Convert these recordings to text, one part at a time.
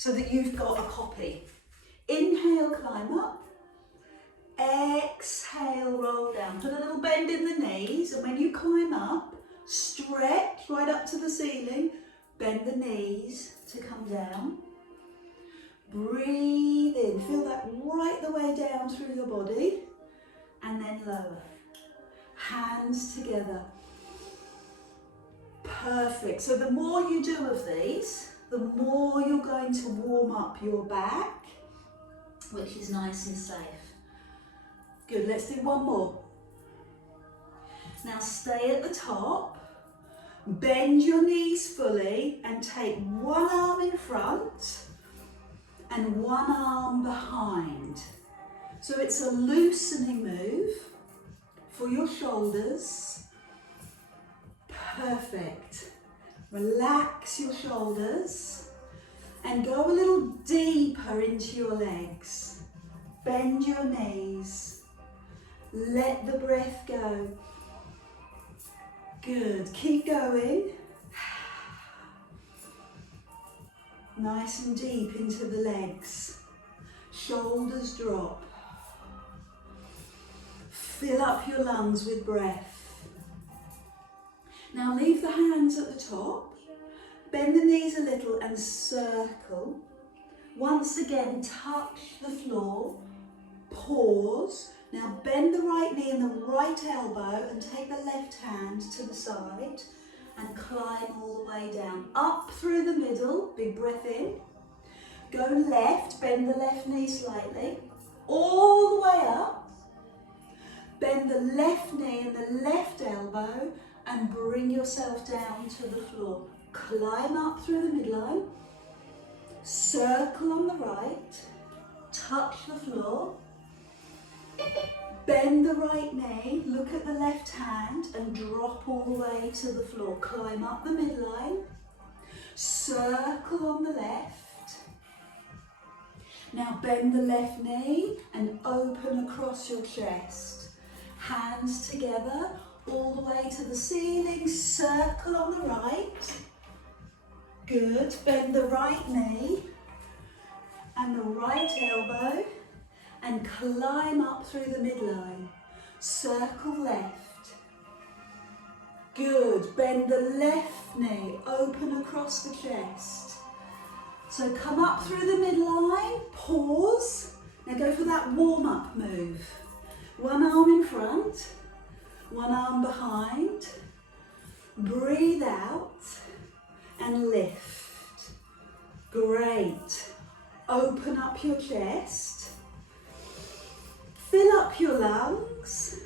so that you've got a copy. Inhale, climb up. Exhale, roll down. Put a little bend in the knees, and when you climb up, stretch right up to the ceiling. Bend the knees to come down. Breathe in. Feel that right the way down through your body. And then lower. Hands together. Perfect. So the more you do of these, the more you're going to warm up your back, which is nice and safe. Good, let's do one more. Now stay at the top, bend your knees fully and take one arm in front and one arm behind. So it's a loosening move for your shoulders. Perfect. Relax your shoulders and go a little deeper into your legs. Bend your knees. Let the breath go. Good. Keep going. Nice and deep into the legs. Shoulders drop. Fill up your lungs with breath. Now leave the hands at the top, bend the knees a little and circle. Once again, touch the floor, pause. Now bend the right knee and the right elbow and take the left hand to the side and climb all the way down. Up through the middle, big breath in. Go left, bend the left knee slightly, all the way up. Bend the left knee and the left elbow and bring yourself down to the floor. Climb up through the midline, circle on the right, touch the floor, bend the right knee, look at the left hand and drop all the way to the floor. Climb up the midline, circle on the left. Now bend the left knee and open across your chest. Hands together, all the way to the ceiling, circle on the right. Good, bend the right knee and the right elbow and climb up through the midline. Circle left. Good, bend the left knee, open across the chest. So come up through the midline, pause. Now go for that warm-up move. One arm in front. One arm behind, breathe out and lift. Great. Open up your chest, fill up your lungs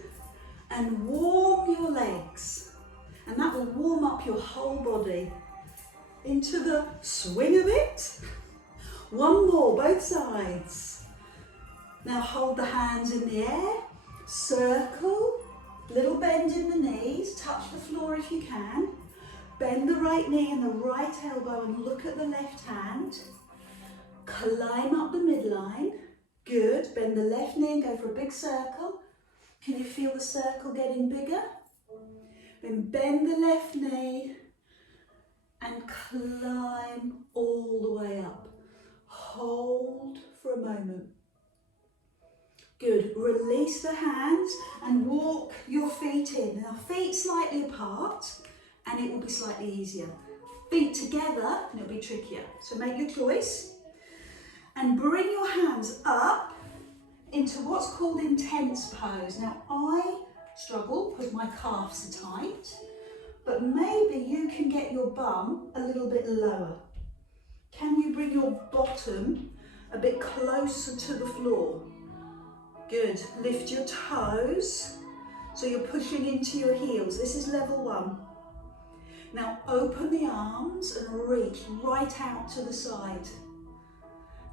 and warm your legs. And that will warm up your whole body. Into the swing of it. One more, both sides. Now hold the hands in the air, circle. Little bend in the knees, touch the floor if you can. Bend the right knee and the right elbow and look at the left hand. Climb up the midline. Good. Bend the left knee and go for a big circle. Can you feel the circle getting bigger? Then bend the left knee and climb all the way up. Hold for a moment. Good, release the hands and walk your feet in. Now feet slightly apart and it will be slightly easier. Feet together and it'll be trickier. So make your choice and bring your hands up into what's called intense pose. Now I struggle because my calves are tight, but maybe you can get your bum a little bit lower. Can you bring your bottom a bit closer to the floor? Good. Lift your toes so you're pushing into your heels. This is level one. Now open the arms and reach right out to the side.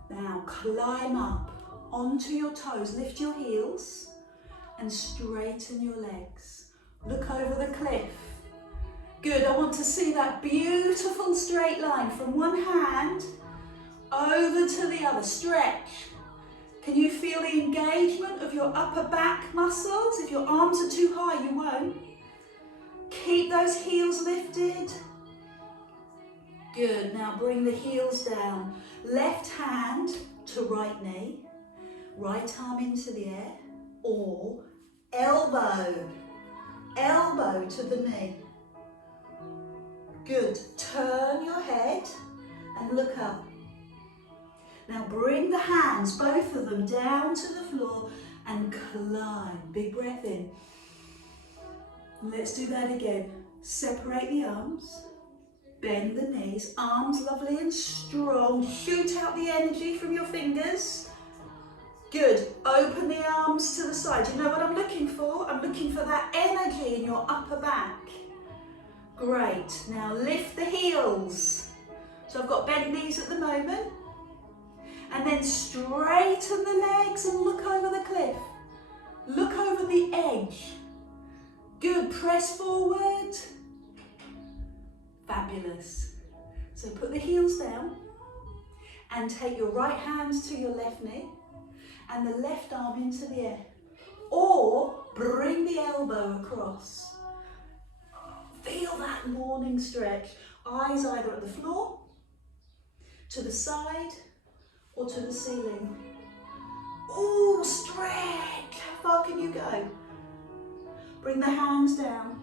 Now climb up onto your toes. Lift your heels and straighten your legs. Look over the cliff. Good. I want to see that beautiful straight line from one hand over to the other. Stretch. Can you feel the engagement of your upper back muscles? If your arms are too high, you won't. Keep those heels lifted. Good, now bring the heels down. Left hand to right knee, right arm into the air, or elbow to the knee. Good, turn your head and look up. Now bring the hands, both of them, down to the floor and climb. Big breath in. Let's do that again. Separate the arms, bend the knees, arms lovely and strong. Shoot out the energy from your fingers. Good, open the arms to the side. You know what I'm looking for? I'm looking for that energy in your upper back. Great, now lift the heels. So I've got bent knees at the moment. And then straighten the legs and look over the cliff. Look over the edge. Good, press forward. Fabulous. So put the heels down and take your right hand to your left knee and the left arm into the air. Or bring the elbow across. Feel that morning stretch. Eyes either at the floor, to the side, or to the ceiling. Oh, stretch. How far can you go? Bring the hands down.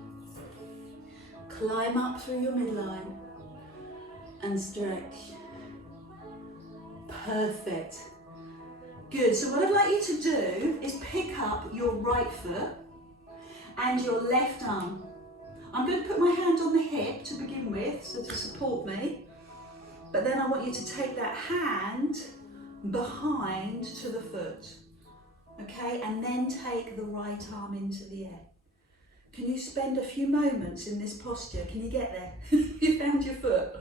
Climb up through your midline and stretch. Perfect. Good. So what I'd like you to do is pick up your right foot and your left arm. I'm going to put my hand on the hip to begin with, so to support me. But then I want you to take that hand behind to the foot, okay? And then take the right arm into the air. Can you spend a few moments in this posture? Can you get there? You found your foot.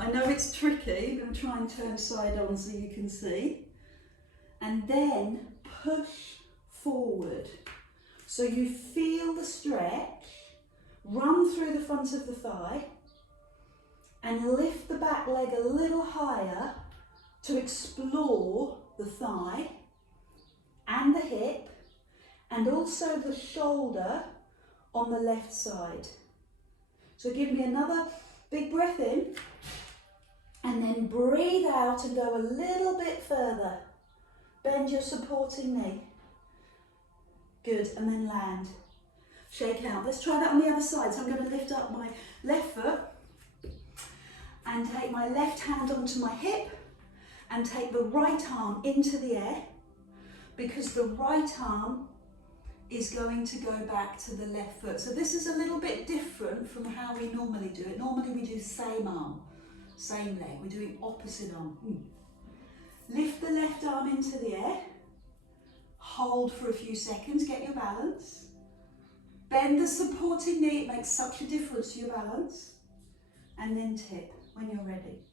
I know it's tricky. I'm going to try and turn side on so you can see. And then push forward. So you feel the stretch, run through the front of the thigh, and lift the back leg a little higher to explore the thigh and the hip and also the shoulder on the left side. So give me another big breath in and then breathe out and go a little bit further. Bend your supporting knee. Good, and then land. Shake out. Let's try that on the other side. So I'm going to lift up my left foot and take my left hand onto my hip and take the right arm into the air, because the right arm is going to go back to the left foot. So this is a little bit different from how we normally do it. Normally we do same arm, same leg. We're doing opposite arm. Lift the left arm into the air. Hold for a few seconds, get your balance. Bend the supporting knee, it makes such a difference to your balance. And then tip when you're ready.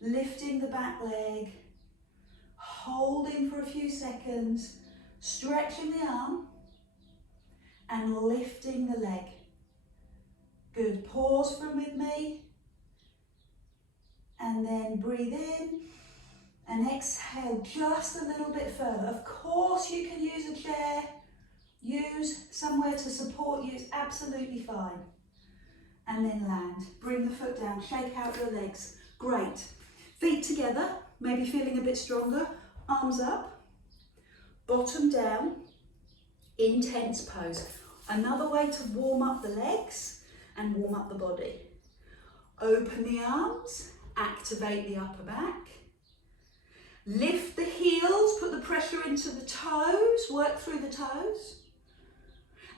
Lifting the back leg, holding for a few seconds, stretching the arm, and lifting the leg. Good, pause for with me. And then breathe in and exhale just a little bit further. Of course you can use a chair, use somewhere to support you, it's absolutely fine. And then land, bring the foot down, shake out your legs. Great. Feet together, maybe feeling a bit stronger. Arms up, bottom down, intense pose. Another way to warm up the legs and warm up the body. Open the arms, activate the upper back. Lift the heels, put the pressure into the toes, work through the toes.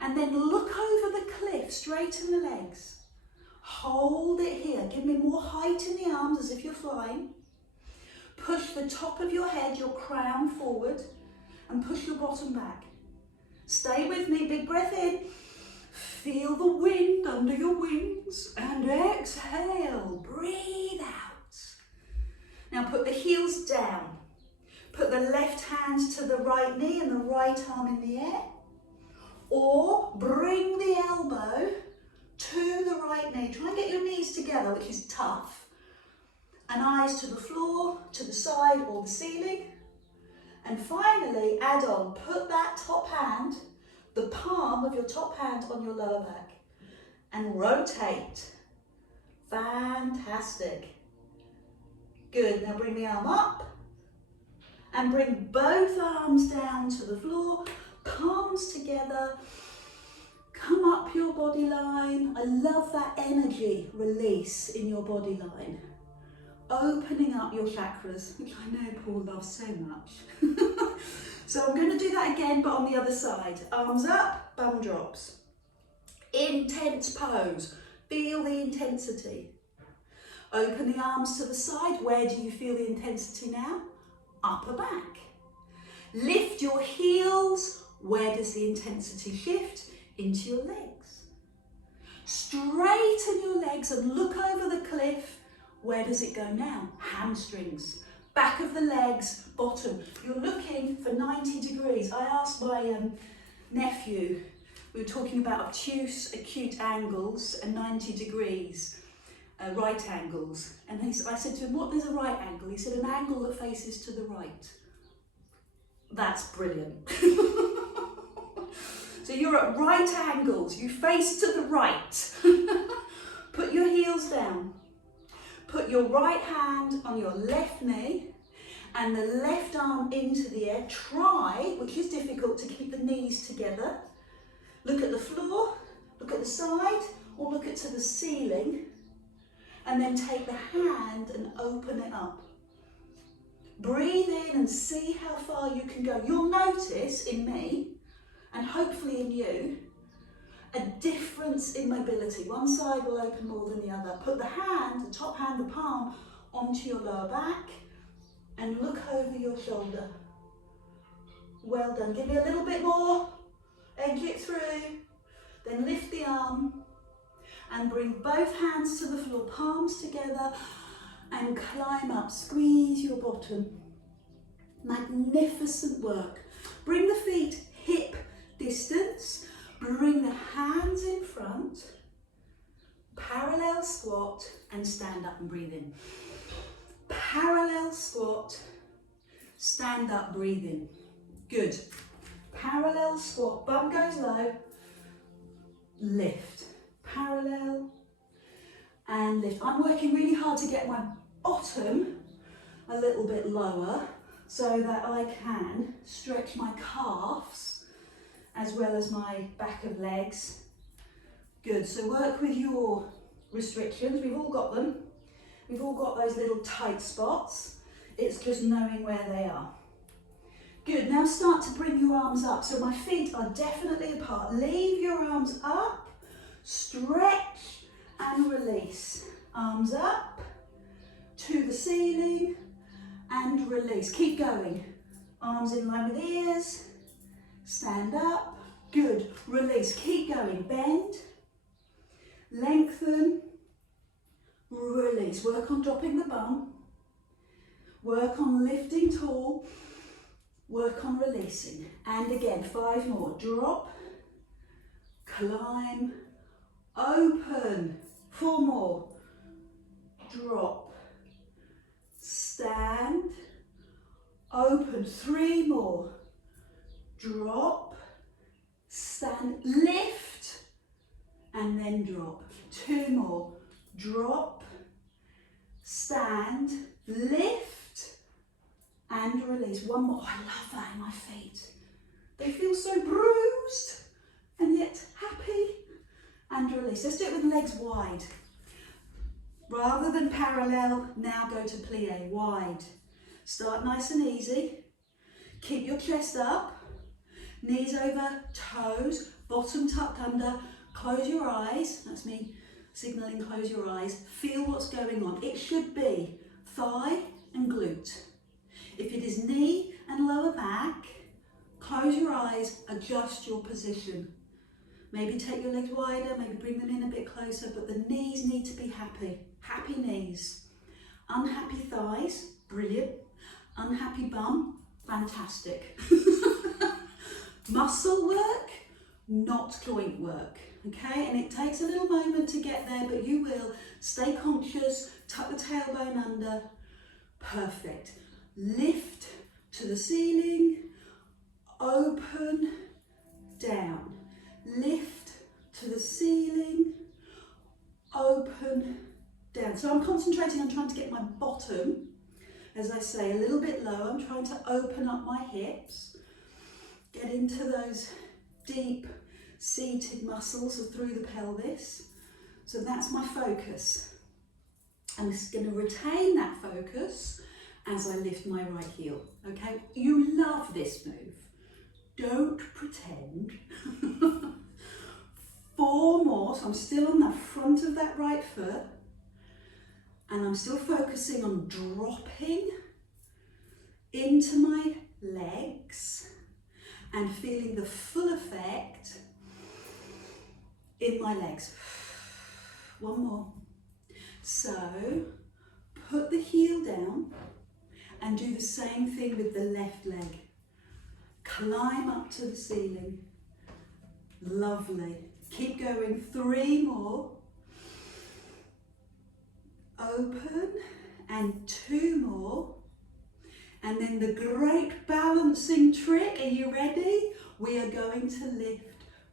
And then look over the cliff, straighten the legs. Hold it here, give me more height in the arms as if you're flying. Push the top of your head, your crown forward, and push your bottom back. Stay with me, big breath in. Feel the wind under your wings and exhale, breathe out. Now put the heels down. Put the left hand to the right knee and the right arm in the air. Or bring the elbow to the right knee. Try and get your knees together, which is tough. And eyes to the floor, to the side or the ceiling. And finally, add on, put that top hand, the palm of your top hand on your lower back. And rotate Fantastic. Good, now bring the arm up and bring both arms down to the floor, palms together. Come up your body line. I love that energy release in your body line. Opening up your chakras, which I know Paul loves so much. So I'm going to do that again, but on the other side. Arms up, bum drops. Intense pose. Feel the intensity. Open the arms to the side. Where do you feel the intensity now? Upper back. Lift your heels. Where does the intensity shift? Into your legs. Straighten your legs and look over the cliff. Where does it go now? Hamstrings. Back of the legs, bottom. You're looking for 90 degrees. I asked my nephew, we were talking about obtuse, acute angles and 90 degrees, right angles. And I said to him, what is a right angle? He said, an angle that faces to the right. That's brilliant. So you're at right angles, you face to the right. Put your heels down. Put your right hand on your left knee and the left arm into the air. Try, which is difficult, to keep the knees together. Look at the floor, look at the side, or look at to the ceiling. And then take the hand and open it up. Breathe in and see how far you can go. You'll notice in me, and hopefully in you, a difference in mobility. One side will open more than the other. Put the hand, the top hand, the palm, onto your lower back and look over your shoulder. Well done. Give me a little bit more. Edge it through. Then lift the arm and bring both hands to the floor, palms together, and climb up. Squeeze your bottom. Magnificent work. Bring the feet hip distance. Bring the hands in front. Parallel squat and stand up and breathe in. Parallel squat, stand up, breathe in. Good. Parallel squat, bum goes low, lift. Parallel and lift. I'm working really hard to get my bottom a little bit lower so that I can stretch my calves as well as my back of legs. Good, so work with your restrictions. We've all got them. We've all got those little tight spots. It's just knowing where they are. Good, now start to bring your arms up. So my feet are definitely apart. Leave your arms up, stretch and release. Arms up to the ceiling and release. Keep going. Arms in line with ears. Stand up. Good. Release. Keep going. Bend. Lengthen. Release. Work on dropping the bum. Work on lifting tall. Work on releasing. And again, 5 more. Drop. Climb. Open. 4 more. Drop. Stand. Open. 3 more. Drop. Stand. Lift. And then drop. 2 more. Drop. Stand. Lift. And release. 1 more. Oh, I love that in my feet. They feel so bruised and yet happy. And release. Let's do it with legs wide. Rather than parallel, now go to plie, wide. Start nice and easy. Keep your chest up. Knees over toes. Bottom tucked under. Close your eyes. That's me signalling close your eyes. Feel what's going on. It should be thigh and glute. If it is knee and lower back, close your eyes, adjust your position. Maybe take your legs wider, maybe bring them in a bit closer, but the knees need to be happy. Happy knees. Unhappy thighs, brilliant. Unhappy bum, fantastic. Muscle work, not joint work. Okay, and it takes a little moment to get there, but you will. Stay conscious, tuck the tailbone under. Perfect. Lift to the ceiling, open, down. Lift to the ceiling, open, down. So I'm concentrating on trying to get my bottom, as I say, a little bit low. I'm trying to open up my hips, get into those deep seated muscles through the pelvis. So that's my focus. I'm just going to retain that focus as I lift my right heel. Okay, you love this move. Don't pretend. 4 more, so I'm still on the front of that right foot, and I'm still focusing on dropping into my legs and feeling the full effect in my legs. 1 more. So put the heel down and do the same thing with the left leg. Climb up to the ceiling. Lovely. Keep going. 3 more. Open, and 2 more. And then the great balancing trick. Are you ready? We are going to lift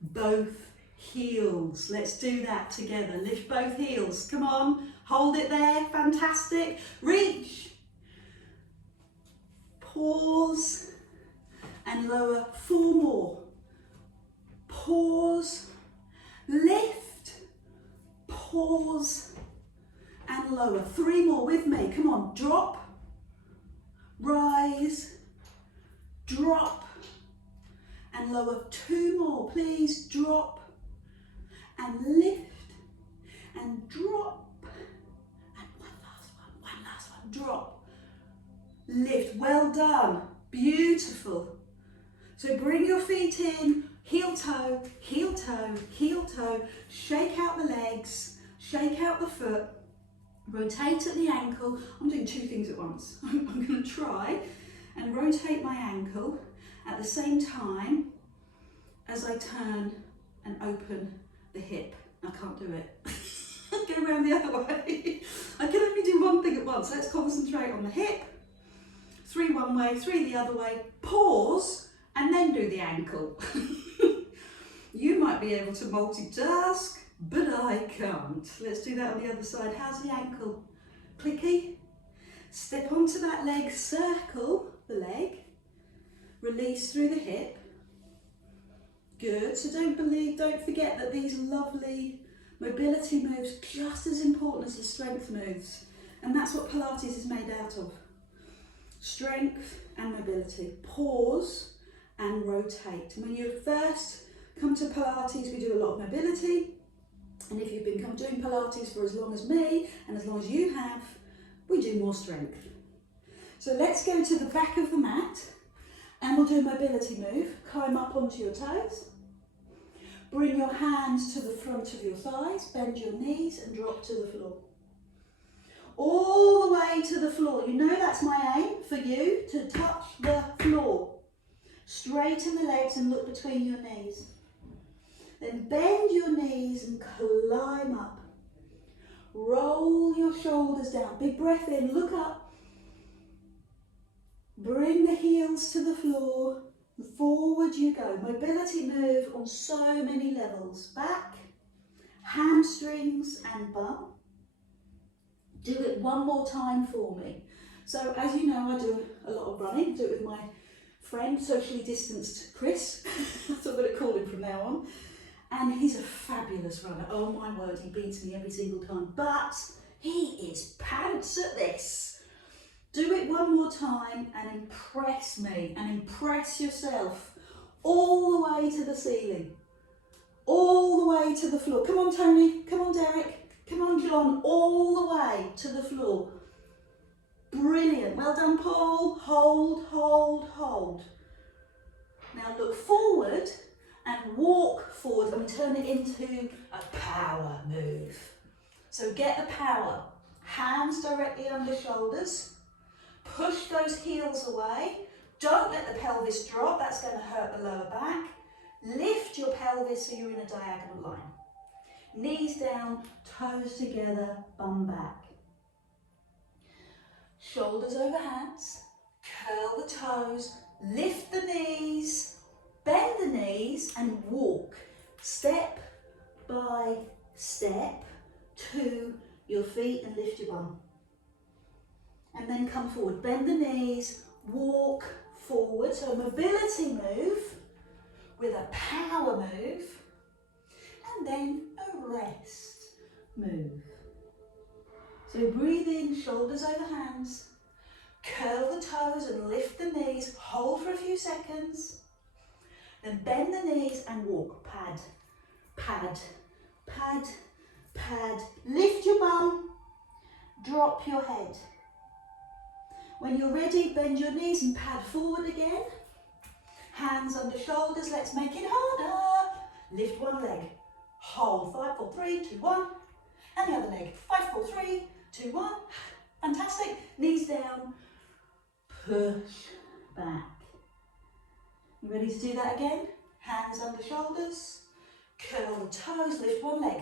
both heels. Let's do that together. Lift both heels. Come on. Hold it there. Fantastic. Reach. Pause. And lower. 4 more. Pause. Lift. Pause. And lower. 3 more with me. Come on. Drop. Rise. Drop. And lower. 2 more. Please. Drop. And lift. And drop. And one last one. Drop. Lift. Well done. Beautiful. So bring your feet in, heel toe, heel toe, heel toe. Shake out the legs, shake out the foot. Rotate at the ankle. I'm doing 2 things at once. I'm going to try and rotate my ankle at the same time as I turn and open the hip. I can't do it. Go around the other way. I can only do 1 thing at once. Let's concentrate on the hip. 3 one way, 3 the other way. Pause and then do the ankle. You might be able to multitask, but I can't. Let's do that on the other side. How's the ankle? Clicky. Step onto that leg, circle the leg. Release through the hip. Good. So don't forget that these lovely mobility moves are just as important as the strength moves. And that's what Pilates is made out of. Strength and mobility. Pause and rotate. And when you first come to Pilates, we do a lot of mobility. And if you've been doing Pilates for as long as me, and as long as you have, we do more strength. So let's go to the back of the mat, and we'll do a mobility move. Climb up onto your toes. Bring your hands to the front of your thighs, bend your knees and drop to the floor. All the way to the floor. You know that's my aim for you, to touch the floor. Straighten the legs and look between your knees. Then bend your knees and climb up. Roll your shoulders down. Big breath in, look up. Bring the heels to the floor. Forward you go. Mobility move on so many levels. Back, hamstrings and bum. Do it 1 more time for me. So as you know, I do a lot of running. I do it with my friend, socially distanced Chris. That's what I'm going to call him from now on. And he's a fabulous runner. Oh my word, he beats me every single time. But he is pants at this. Do it 1 more time and impress me and impress yourself. All the way to the ceiling. All the way to the floor. Come on, Tony. Come on, Derek. Come on, John. All the way to the floor. Brilliant. Well done, Paul. Hold, hold, hold. Now look forward and walk forward and turn it into a power move. So get the power. Hands directly under shoulders. Push those heels away. Don't let the pelvis drop. That's going to hurt the lower back. Lift your pelvis so you're in a diagonal line. Knees down, toes together, bum back. Shoulders over hands, curl the toes, lift the knees, bend the knees and walk step by step to your feet and lift your bum. And then come forward, bend the knees, walk forward. So a mobility move with a power move, and then a rest move. So breathe in, shoulders over hands, curl the toes and lift the knees, hold for a few seconds, then bend the knees and walk, pad, pad, pad, pad, lift your bum, drop your head. When you're ready, bend your knees and pad forward again. Hands under shoulders, let's make it harder. Lift one leg, hold, 5, 4, 3, 2, 1. And the other leg, 5, 4, 3, 2, 1. Fantastic, knees down, push back. You ready to do that again? Hands under shoulders, curl the toes, lift one leg.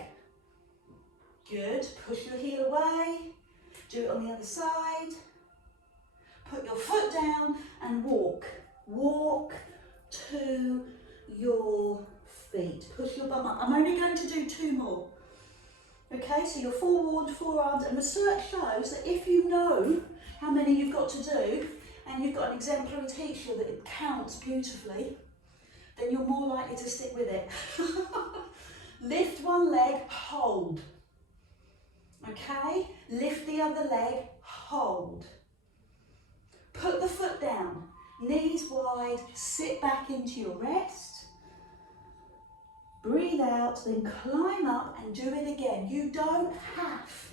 Good, push your heel away. Do it on the other side. Put your foot down and walk. Walk to your feet. Push your bum up. I'm only going to do 2 more. Okay, so you're forewarned, forearms, and research shows that if you know how many you've got to do, and you've got an exemplary teacher that it counts beautifully, then you're more likely to stick with it. Lift one leg, hold. Okay, lift the other leg, hold. Put the foot down, knees wide, sit back into your rest. Breathe out, then climb up and do it again. You don't have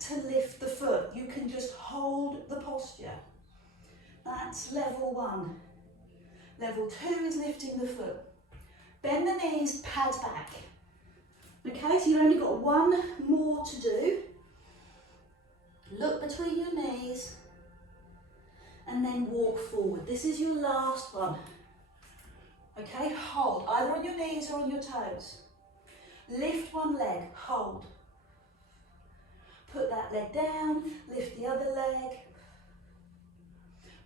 to lift the foot, you can just hold the posture. That's level 1. Level 2 is lifting the foot. Bend the knees, pad back. Okay, so you've only got 1 more to do. Look between your knees and then walk forward. This is your last one. Okay, hold, either on your knees or on your toes. Lift one leg, hold. Put that leg down, lift the other leg.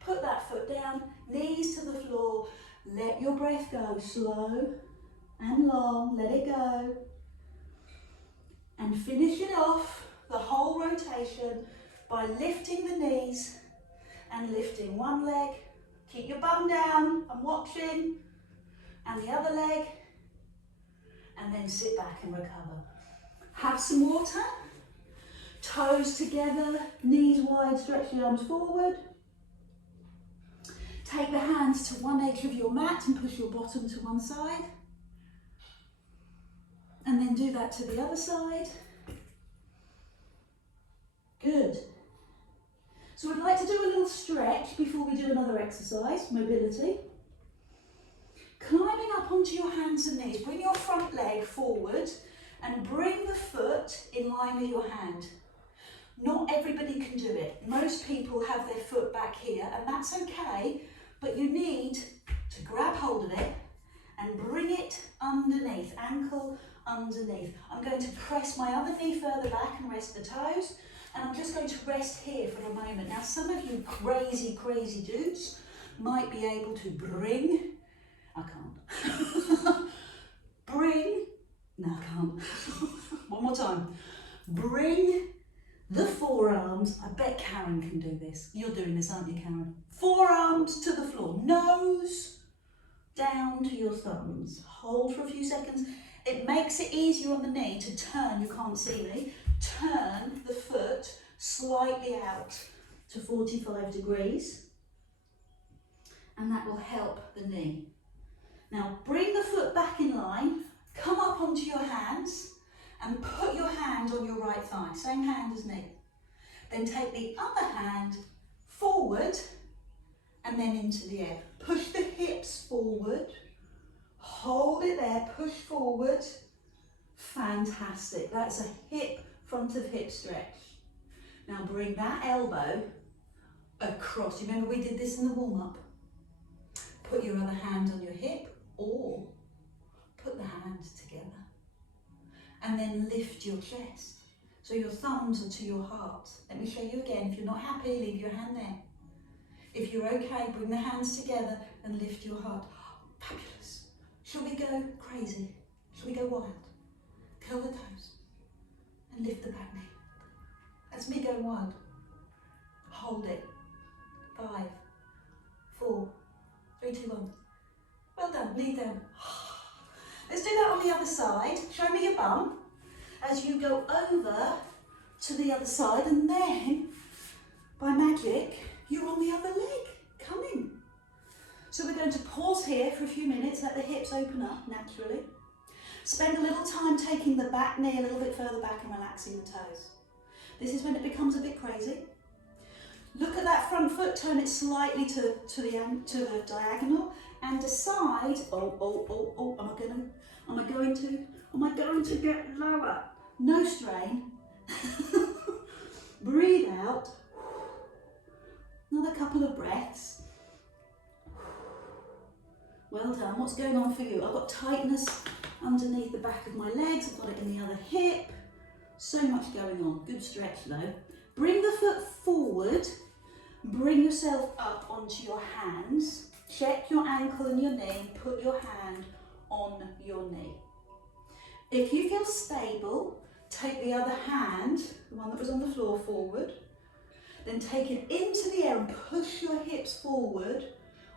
Put that foot down, knees to the floor. Let your breath go, slow and long, let it go. And finish it off, the whole rotation, by lifting the knees and lifting one leg. Keep your bum down, I'm watching. And the other leg. And then sit back and recover. Have some water. Toes together, knees wide, stretch the arms forward. Take the hands to one edge of your mat and push your bottom to one side. And then do that to the other side. Good. So I'd like to do a little stretch before we do another exercise, mobility. Climbing up onto your hands and knees, bring your front leg forward and bring the foot in line with your hand. Not everybody can do it. Most people have their foot back here, and that's okay, but you need to grab hold of it and bring it underneath, ankle underneath. I'm going to press my other knee further back and rest the toes, and I'm just going to rest here for a moment. Now, some of you crazy dudes might be able to bring, I can't. No, I can't. One more time. Bring the forearms, I bet Karen can do this. You're doing this, aren't you, Karen? Forearms to the floor, nose down to your thumbs. Hold for a few seconds. It makes it easier on the knee to turn, you can't see me, turn the foot slightly out to 45 degrees. And that will help the knee. Now bring the foot back in line, come up onto your hands and put your hand on your right thigh, same hand as knee. Then take the other hand forward and then into the air. Push the hips forward, hold it there, push forward. Fantastic, that's a hip, front of hip stretch. Now bring that elbow across. You remember we did this in the warm-up? Put your other hand on your hip or put the hands together. And then lift your chest. So your thumbs are to your heart. Let me show you again. If you're not happy, leave your hand there. If you're okay, bring the hands together and lift your heart. Fabulous. Shall we go crazy? Shall we go wild? Curl the toes and lift the back knee. That's me going 1. Hold it. 5, 4, 3, 2, 1. Well done, knee down. Let's do that on the other side. Show me your bum as you go over to the other side, and then by magic, you're on the other leg, coming. So we're going to pause here for a few minutes, let the hips open up naturally. Spend a little time taking the back knee a little bit further back and relaxing the toes. This is when it becomes a bit crazy. Look at that front foot, turn it slightly to the diagonal, and decide, am I going to get lower? No strain. Breathe out. Another couple of breaths. Well done. What's going on for you? I've got tightness underneath the back of my legs. I've got it in the other hip. So much going on. Good stretch though. Bring the foot forward. Bring yourself up onto your hands. Check your ankle and your knee. Put your hand on your knee. If you feel stable, take the other hand, the one that was on the floor, forward. Then take it into the air and push your hips forward.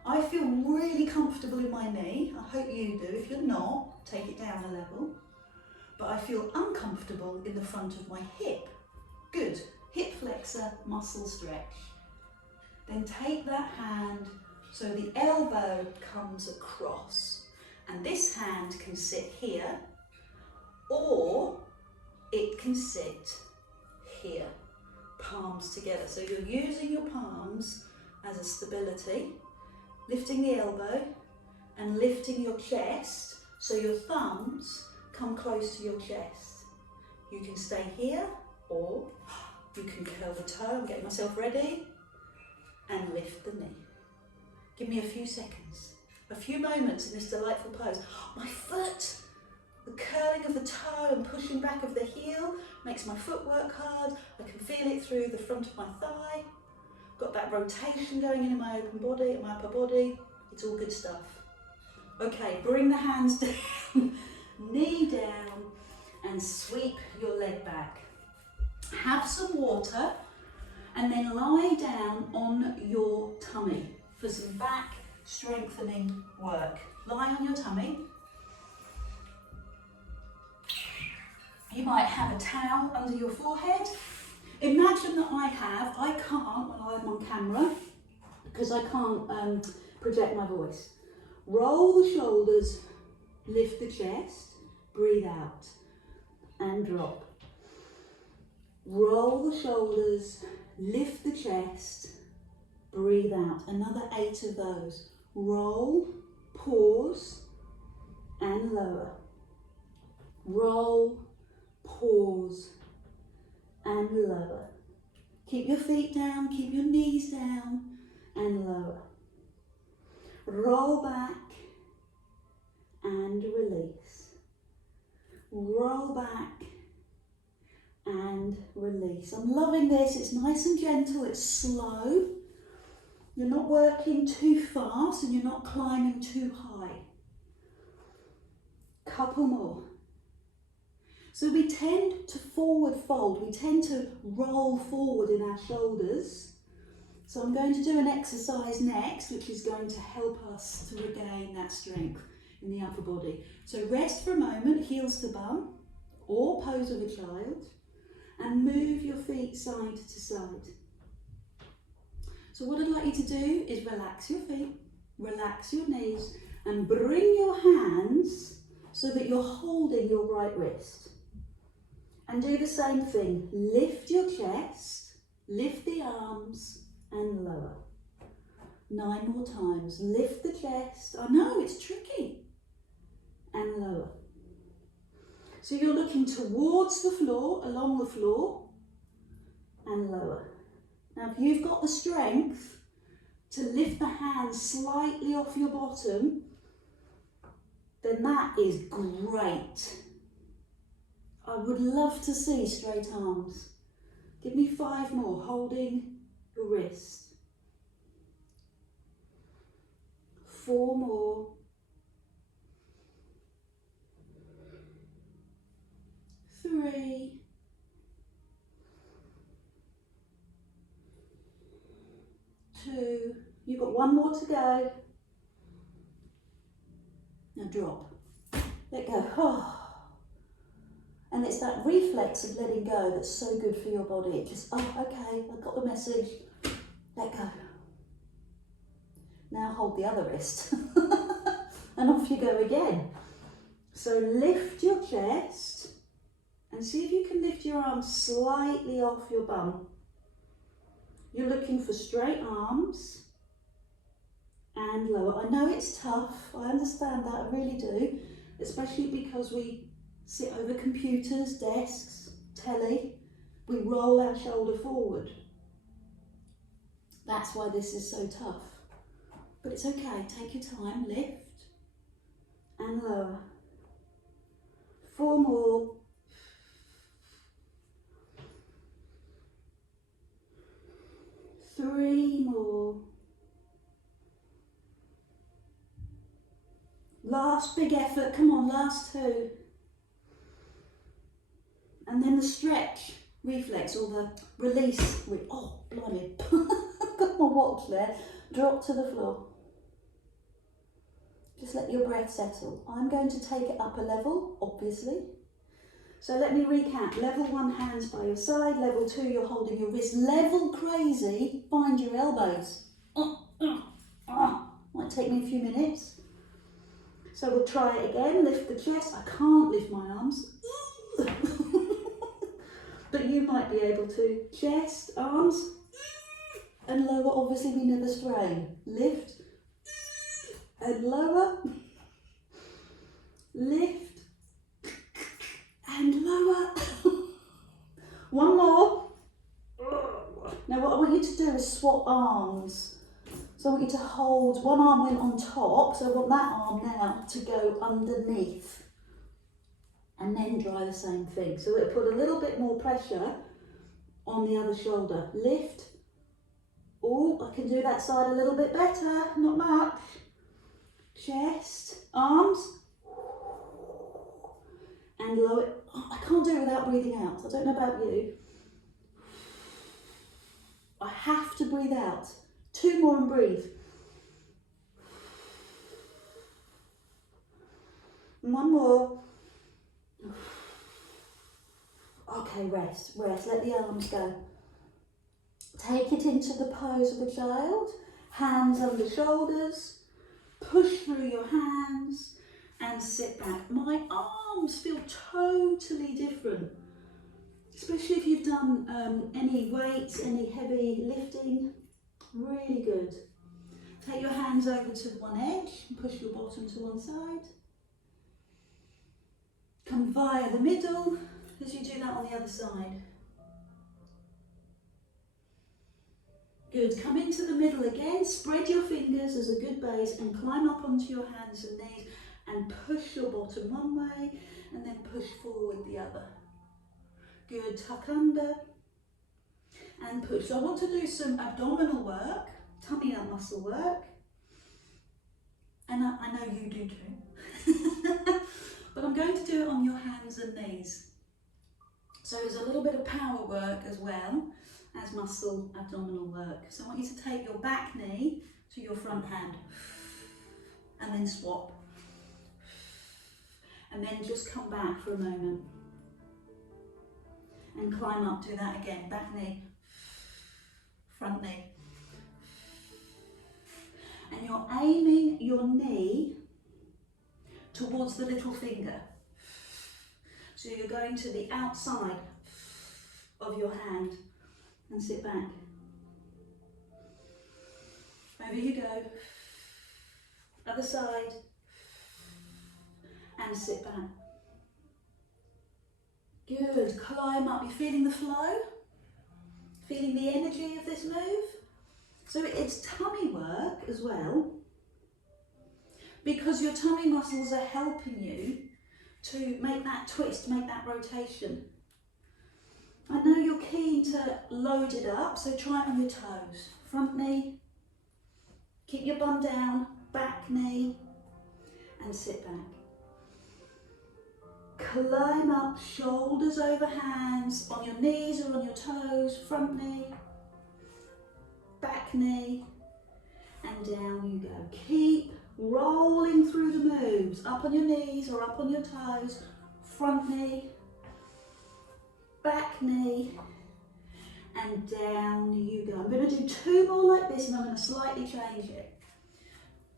I feel really comfortable in my knee. I hope you do. If you're not, take it down a level. But I feel uncomfortable in the front of my hip. Good. Hip flexor, muscle stretch. Then take that hand so the elbow comes across. And this hand can sit here, or it can sit here. Palms together. So you're using your palms as a stability, lifting the elbow and lifting your chest so your thumbs come close to your chest. You can stay here, or you can curl the toe. I'm getting myself ready, and lift the knee. Give me a few seconds, a few moments in this delightful pose. My foot, the curling of the toe and pushing back of the heel makes my foot work hard. I can feel it through the front of my thigh. Got that rotation going in my open body, in my upper body. It's all good stuff. Okay, bring the hands down, knee down, and sweep your leg back. Have some water, and then lie down on your tummy for some back strengthening work. Lie on your tummy. You might have a towel under your forehead. Imagine that I can't when I'm on camera, because I can't project my voice. Roll the shoulders, lift the chest, breathe out, and drop. Roll the shoulders, lift the chest, breathe out. Another 8 of those. Roll, pause, and lower. Roll, pause, and lower. Keep your feet down, keep your knees down, and lower. Roll back and release. Roll back and release. I'm loving this. It's nice and gentle, it's slow. You're not working too fast and you're not climbing too high. Couple more. So we tend to forward fold, we tend to roll forward in our shoulders. So I'm going to do an exercise next, which is going to help us to regain that strength in the upper body. So rest for a moment, heels to bum, or pose of a child, and move your feet side to side. So what I'd like you to do is relax your feet, relax your knees, and bring your hands so that you're holding your right wrist. And do the same thing. Lift your chest, lift the arms, and lower. 9 more times. Lift the chest. I know, it's tricky. And lower. So you're looking towards the floor, along the floor, and lower. Now, if you've got the strength to lift the hands slightly off your bottom, then that is great. I would love to see straight arms. Give me 5 more, holding your wrist. 4 more. 3. 2. You've got 1 more to go. Now drop. Let go. Oh. And it's that reflex of letting go that's so good for your body. It just, oh, okay, I got the message. Let go. Now hold the other wrist. And off you go again. So lift your chest and see if you can lift your arms slightly off your bum. You're looking for straight arms and lower. I know it's tough, I understand that, I really do, especially because we sit over computers, desks, telly, we roll our shoulder forward. That's why this is so tough. But it's okay, take your time, lift and lower. 4 more. 3 more. Last big effort, come on, last 2. And then the stretch reflex or the release. Oh, blimey, got my watch there. Drop to the floor. Just let your breath settle. I'm going to take it up a level, obviously. So let me recap. Level 1, hands by your side. Level 2, you're holding your wrist. Level crazy, find your elbows. Might take me a few minutes. So we'll try it again. Lift the chest. I can't lift my arms. But you might be able to. Chest, arms, and lower. Obviously we never strain. Lift and lower. Lift and lower. 1 more. Now what I want you to do is swap arms. So I want you to hold, one arm went on top, so I want that arm now to go underneath. And then try the same thing. So it'll put a little bit more pressure on the other shoulder. Lift. Oh, I can do that side a little bit better, not much. Chest, arms. And lower. Oh, I can't do it without breathing out. I don't know about you. I have to breathe out. 2 more and breathe. 1 more. Okay, rest, let the arms go. Take it into the pose of a child, hands under shoulders, push through your hands and sit back. My arms feel totally different, especially if you've done any weights, any heavy lifting, really good. Take your hands over to one edge and push your bottom to one side. Come via the middle as you do that on the other side. Good, come into the middle again, spread your fingers as a good base and climb up onto your hands and knees and push your bottom one way and then push forward the other. Good, tuck under and push. So I want to do some abdominal work, tummy muscle work, and I know you do too. But I'm going to do it on your hands and knees. So there's a little bit of power work as well as muscle abdominal work. So I want you to take your back knee to your front hand and then swap. And then just come back for a moment. And climb up, do that again. Back knee, front knee. And you're aiming your knee towards the little finger. So you're going to the outside of your hand and sit back. Over you go. Other side. And sit back. Good, climb up. You're feeling the flow? Feeling the energy of this move? So it's tummy work as well, because your tummy muscles are helping you to make that twist, make that rotation. I know you're keen to load it up, so try it on your toes. Front knee, keep your bum down, back knee, and sit back. Climb up, shoulders over hands, on your knees or on your toes, front knee, back knee, and down you go. Keep rolling through the moves, up on your knees or up on your toes, front knee, back knee, and down you go. I'm going to do 2 more like this and I'm going to slightly change it.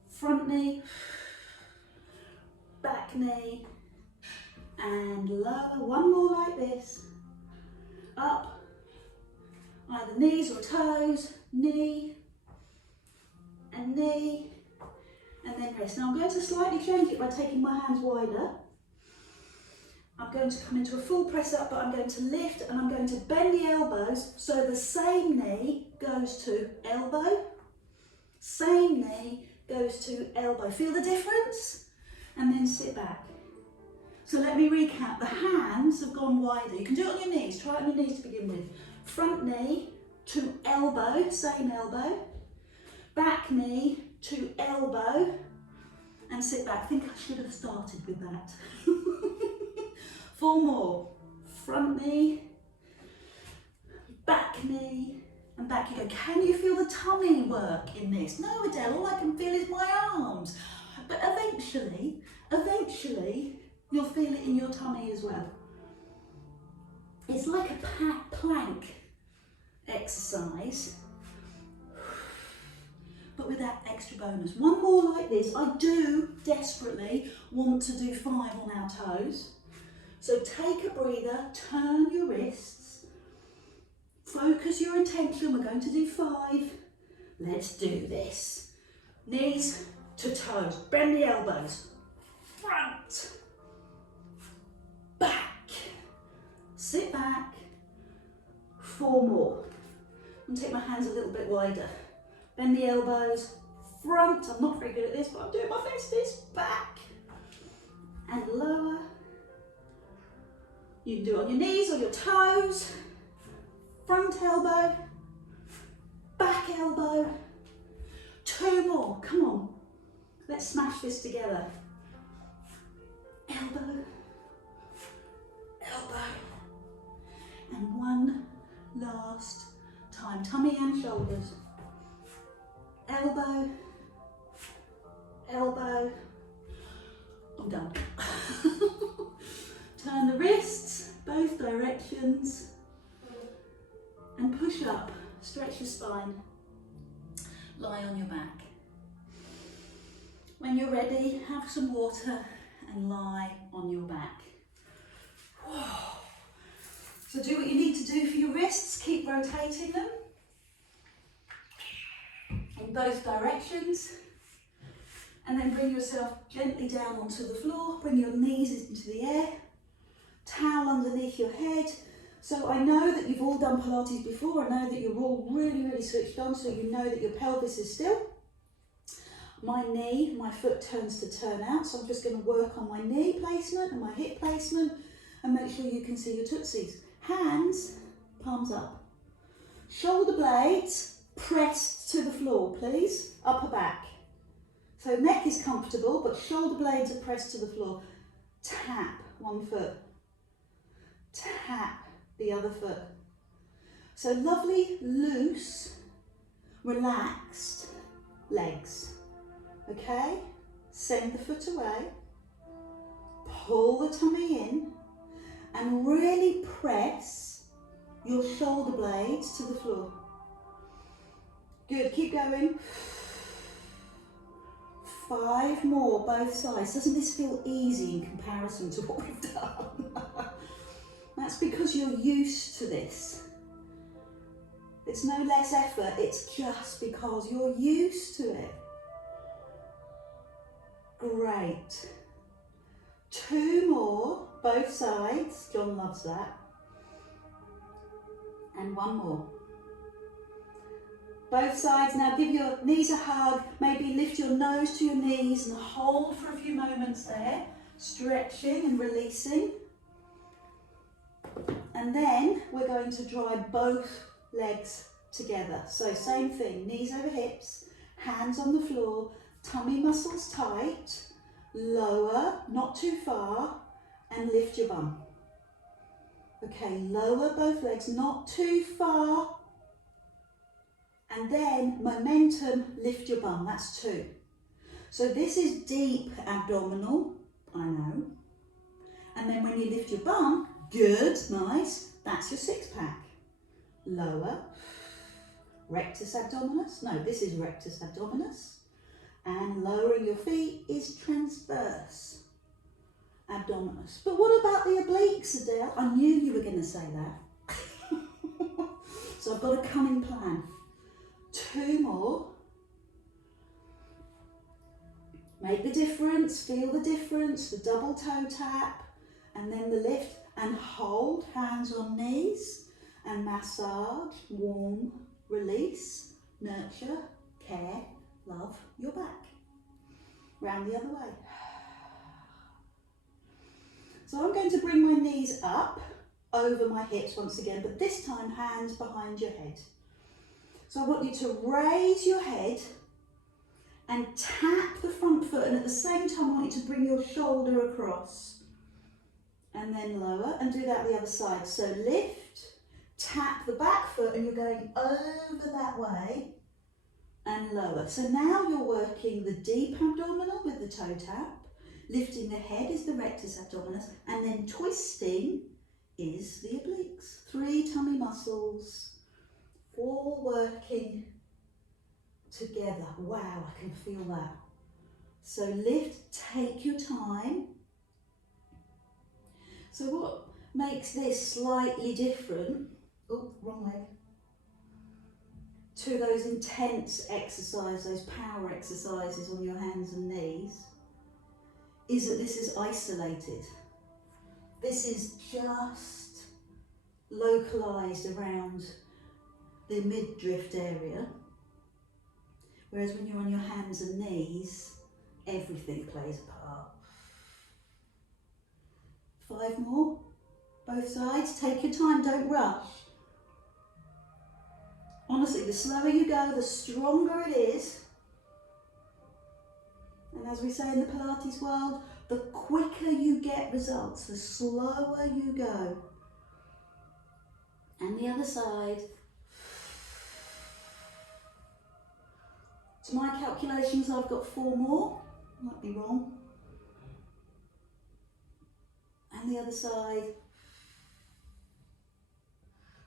Front knee, back knee, and lower. 1 more like this. Up, either knees or toes, knee, and knee, and then rest. Now I'm going to slightly change it by taking my hands wider. I'm going to come into a full press up, but I'm going to lift and I'm going to bend the elbows so the same knee goes to elbow, same knee goes to elbow. Feel the difference? And then sit back. So let me recap. The hands have gone wider. You can do it on your knees. Try it on your knees to begin with. Front knee to elbow, same elbow. Back knee to elbow and sit back. I think I should have started with that. 4 more. Front knee, back knee, and back you go. Can you feel the tummy work in this? No, Adele, all I can feel is my arms. But eventually, you'll feel it in your tummy as well. It's like a plank exercise, but with that extra bonus. 1 more like this. I do desperately want to do 5 on our toes. So take a breather, turn your wrists, focus your intention. We're going to do 5. Let's do this. Knees to toes, bend the elbows, front, back, sit back. 4 more. I'm going to take my hands a little bit wider. Bend the elbows, front. I'm not very good at this, but I'm doing my best. This, back, and lower. You can do it on your knees or your toes. Front elbow, back elbow. 2 more, come on. Let's smash this together. Elbow, elbow. And 1 last time. Tummy and shoulders. Elbow, elbow. I'm done. Turn the wrists, both directions, and push up. Stretch your spine. Lie on your back. When you're ready, have some water and lie on your back. So do what you need to do for your wrists. Keep rotating them in both directions. And then bring yourself gently down onto the floor. Bring your knees into the air. Towel underneath your head. So I know that you've all done Pilates before. I know that you're all really switched on, so you know that your pelvis is still. My foot turns to turn out, so I'm just going to work on my knee placement and my hip placement and make sure you can see your tootsies. Hands, palms up. Shoulder blades pressed to the floor, please. Upper back. So neck is comfortable, but shoulder blades are pressed to the floor. Tap 1 foot. Tap the other foot. So lovely, loose, relaxed legs. Okay? Send the foot away. Pull the tummy in and really press your shoulder blades to the floor. Good, keep going. 5 more, both sides. Doesn't this feel easy in comparison to what we've done? That's because you're used to this. It's no less effort, it's just because you're used to it. Great. 2 more, both sides. John loves that. And 1 more. Both sides. Now give your knees a hug. Maybe lift your nose to your knees and hold for a few moments there. Stretching and releasing. And then we're going to drive both legs together. So same thing, knees over hips, hands on the floor, tummy muscles tight, lower, not too far, and lift your bum. Okay, lower both legs, not too far, And then momentum, lift your bum, that's 2. So this is deep abdominal, I know. And then when you lift your bum, good, nice, that's your 6-pack. Lower, rectus abdominis, no, this is rectus abdominis. And lowering your feet is transverse abdominis. But what about the obliques, Adele? I knew you were going to say that. So I've got a cunning plan. 2 more. Make the difference, feel the difference, the double toe tap, and then the lift, and hold, hands on knees, and massage, warm, release, nurture, care, love your back. Round the other way. So I'm going to bring my knees up over my hips once again, but this time hands behind your head. So I want you to raise your head and tap the front foot, and at the same time I want you to bring your shoulder across and then lower, and do that the other side. So lift, tap the back foot, and you're going over that way and lower. So now you're working the deep abdominal with the toe tap, lifting the head is the rectus abdominis, and then twisting is the obliques. 3 tummy muscles, all working together. Wow, I can feel that. So lift, take your time. So what makes this slightly different, oh, wrong leg, to those intense exercises, those power exercises on your hands and knees, is that this is isolated. This is just localised around the midriff area. Whereas when you're on your hands and knees, everything plays a part. 5 more, both sides, take your time, don't rush. Honestly, the slower you go, the stronger it is. And as we say in the Pilates world, the quicker you get results, the slower you go. And the other side. To my calculations, I've got 4 more, might be wrong. And the other side.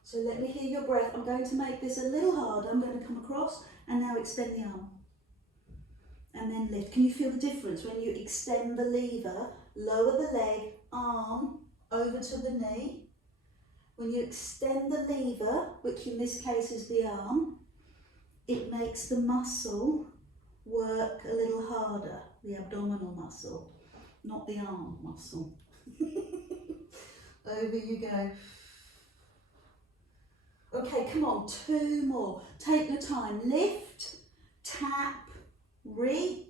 So let me hear your breath. I'm going to make this a little harder. I'm going to come across and now extend the arm. And then lift. Can you feel the difference when you extend the lever, lower the leg, arm over to the knee? When you extend the lever, which in this case is the arm, it makes the muscle work a little harder, the abdominal muscle, not the arm muscle. Over you go. Okay, come on, 2 more. Take your time. Lift, tap, reach,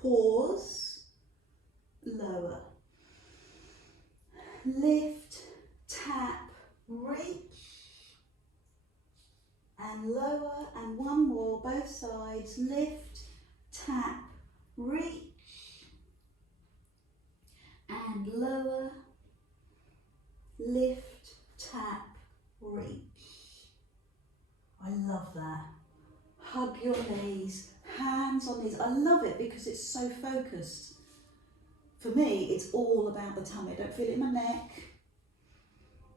pause, lower. Lift, tap, reach, and lower, and 1 more, both sides. Lift, tap, reach, and lower. Lift, tap, reach. I love that. Hug your knees, hands on knees. I love it because it's so focused. For me, it's all about the tummy. I don't feel it in my neck,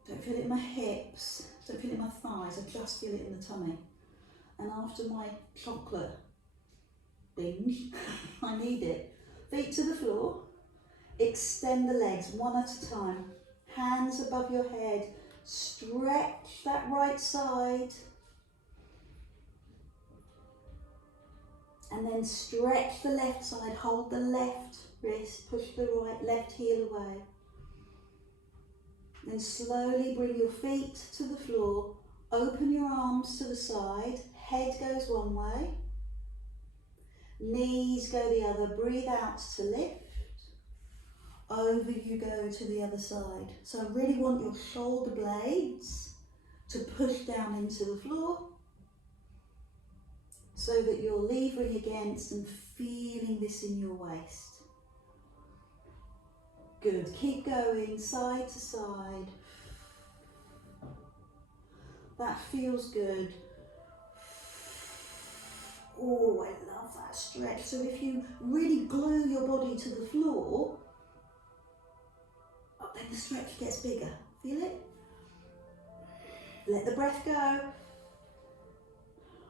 don't feel it in my hips, don't feel it in my thighs, I just feel it in the tummy. And after my chocolate binge, I need it. Feet to the floor, extend the legs 1 at a time, hands above your head, stretch that right side, and then stretch the left side, hold the left wrist, push the right, left heel away. Then slowly bring your feet to the floor, open your arms to the side, head goes one way, knees go the other, breathe out to lift, over you go to the other side. So I really want your shoulder blades to push down into the floor so that you're levering against and feeling this in your waist. Good, keep going side to side. That feels good. Oh, I love that stretch. So if you really glue your body to the floor, then the stretch gets bigger. Feel it? Let the breath go.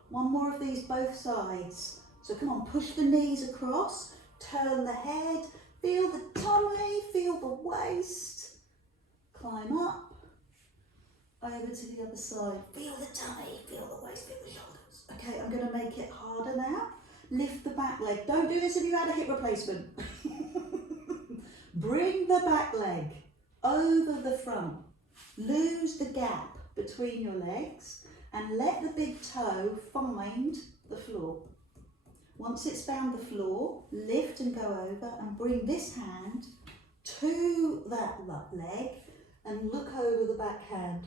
One more of these both sides. So come on, push the knees across, turn the head, feel the tummy, feel the waist. Climb up, over to the other side. Feel the tummy, feel the waist, feel the shoulders. Okay, I'm going to make it harder now. Lift the back leg. Don't do this if you had a hip replacement. Bring the back leg over the front. Lose the gap between your legs and let the big toe find the floor. Once it's found the floor, lift and go over and bring this hand to that leg and look over the back hand.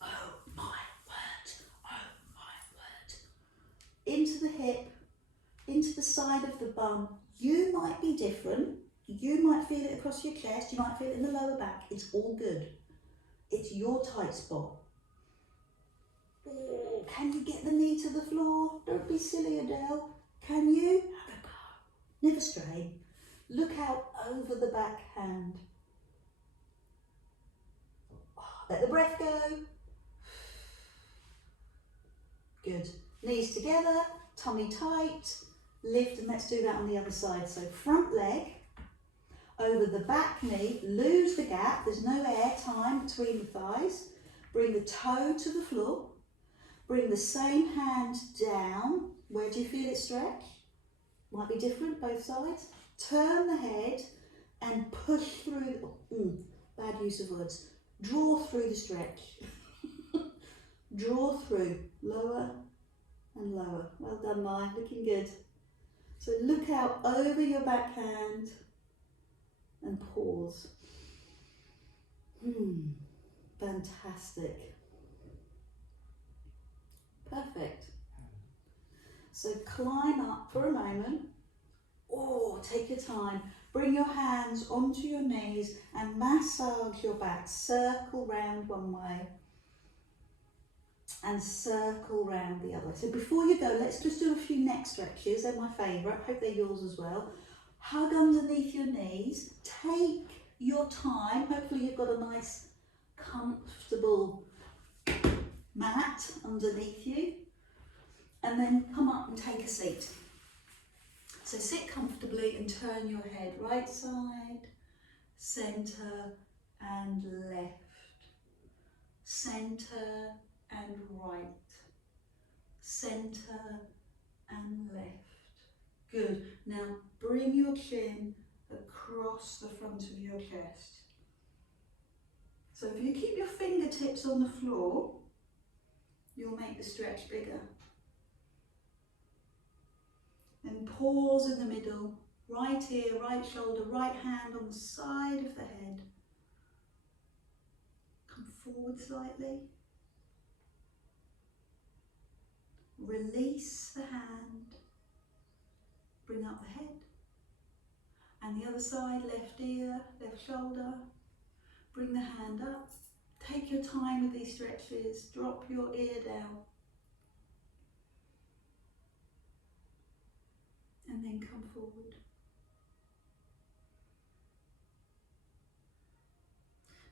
Oh my word, oh my word. Into the hip, into the side of the bum. You might be different. You might feel it across your chest, you might feel it in the lower back. It's all good. It's your tight spot. Oh, can you get the knee to the floor? Don't be silly, Adele. Can you? Have a go. Never strain. Look out over the back hand. Let the breath go. Good. Knees together, tummy tight. Lift, and let's do that on the other side. So front leg over the back knee, lose the gap. There's no air time between the thighs. Bring the toe to the floor. Bring the same hand down. Where do you feel it stretch? Might be different, both sides. Turn the head and push through, bad use of words. Draw through the stretch. Draw through, lower and lower. Well done, Mai, looking good. So look out over your back hand and pause. Fantastic. Perfect. So climb up for a moment. Take your time. Bring your hands onto your knees and massage your back. Circle round one way and circle round the other. So before you go, let's just do a few neck stretches. They're my favourite. Hope they're yours as well. Hug underneath your knees. Take your time. Hopefully you've got a nice, comfortable mat underneath you. And then come up and take a seat. So sit comfortably and turn your head right side, centre and left, centre and right, centre and left. Good. Now bring your chin across the front of your chest. So if you keep your fingertips on the floor, you'll make the stretch bigger. Then pause in the middle, right ear, right shoulder, right hand on the side of the head. Come forward slightly. Release the hand. Bring up the head. And the other side, left ear, left shoulder. Bring the hand up. Take your time with these stretches. Drop your ear down. And then come forward.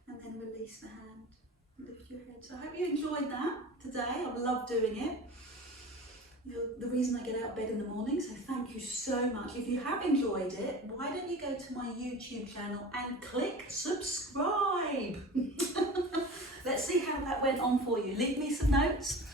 And then release the hand. Lift your head. So I hope you enjoyed that today. I love doing it. You're the reason I get out of bed in the morning, so thank you so much. If you have enjoyed it, why don't you go to my YouTube channel and click subscribe? Let's see how that went on for you. Leave me some notes.